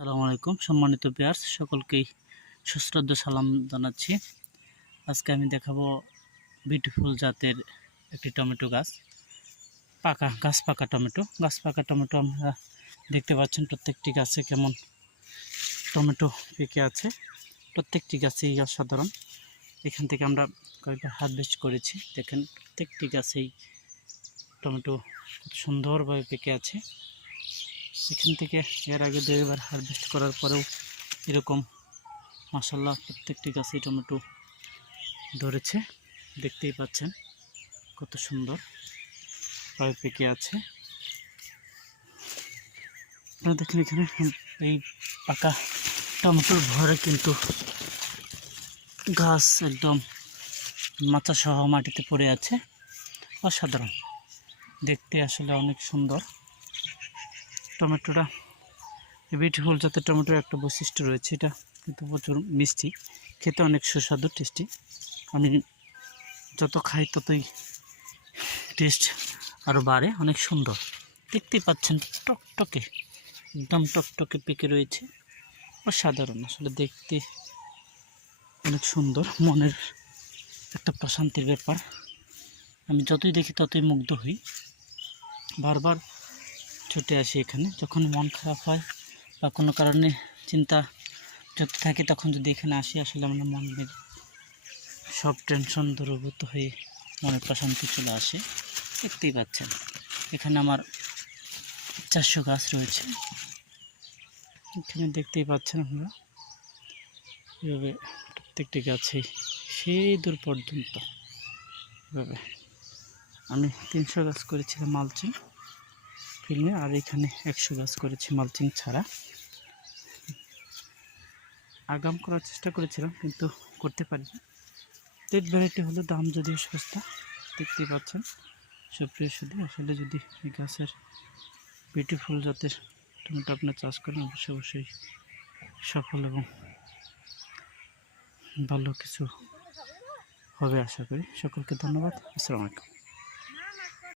আসসালামু আলাইকুম সম্মানিত ভিউয়ার্স, সকলকেই সশ্রদ্ধ সালাম জানাচ্ছি। আজকে আমি দেখাবো বিউটিফুল জাতের একটি টমেটো গাছ, পাকা টমেটো আমরা দেখতে পাচ্ছেন। প্রত্যেকটি গাছে কেমন টমেটো পেকে আছে, প্রত্যেকটি গাছেই অসাধারণ। এখান থেকে আমরা কয়েকবার হারভেস্ট করেছি, দেখেন প্রত্যেকটি গাছেই টমেটো সুন্দরভাবে পেকে আছে। এখান থেকে এর আগে দুইবার হারভেস্ট করার পরেও এরকম মাশাআল্লাহ প্রত্যেকটি গাছেই টমেটো ধরেছে। দেখতেই পাচ্ছেন কত সুন্দর ভাবে পেকে আছে। আপনারা দেখেন এখানে এই পাকা টমেটোর ভরে কিন্তু গাছ একদম মাচা সহ মাটিতে পড়ে আছে। অসাধারণ দেখতে, আসলে অনেক সুন্দর টমেটোটা। বিউটিফুল জাতের টমেটোর একটা বৈশিষ্ট্য রয়েছে, এটা কিন্তু প্রচুর মিষ্টি, খেতে অনেক সুস্বাদু টেস্টি। আমি যত খাই ততই টেস্ট আরও বাড়ে, অনেক সুন্দর দেখতেই পাচ্ছেন। টকটকে একদম টকটকে পেকে রয়েছে, অসাধারণ। আসলে দেখতে অনেক সুন্দর, মনের একটা প্রশান্তির ব্যাপার। আমি যতই দেখি ততই মুগ্ধ হই, বারবার ছুটে আসি এখানে। যখন মন খারাপ হয় বা কোনো কারণে চিন্তা যদি থাকে, তখন যদি এখানে আসি, আসলে আমার মনের সব টেনশন দূরীভূত হয়ে মনের প্রশান্তি চলে আসে। দেখতেই পাচ্ছেন এখানে আমার 400 গাছ রয়েছে। এখানে দেখতেই পাচ্ছেন আপনারা, এভাবে প্রত্যেকটি গাছেই সেই দূর পর্যন্ত এভাবে। আমি 300 গাছ করেছিলাম মালচিং ফিল্মে, আর এখানে 100 গাছ করেছি মালচিং ছাড়া। আগাম করার চেষ্টা করেছিলাম কিন্তু করতে পারিনি। রেড ভ্যারাইটি হলে দাম যদিও সস্তা, দেখতেই পাচ্ছেন। সুপ্রিয় সুধী, আসলে যদি এই গাছের বিউটিফুল জাতের টমেটো আপনার চাষ করেন, অবশ্যই সফল এবং ভালো কিছু হবে আশা করি। সকলকে ধন্যবাদ। আসসালামু আলাইকুম।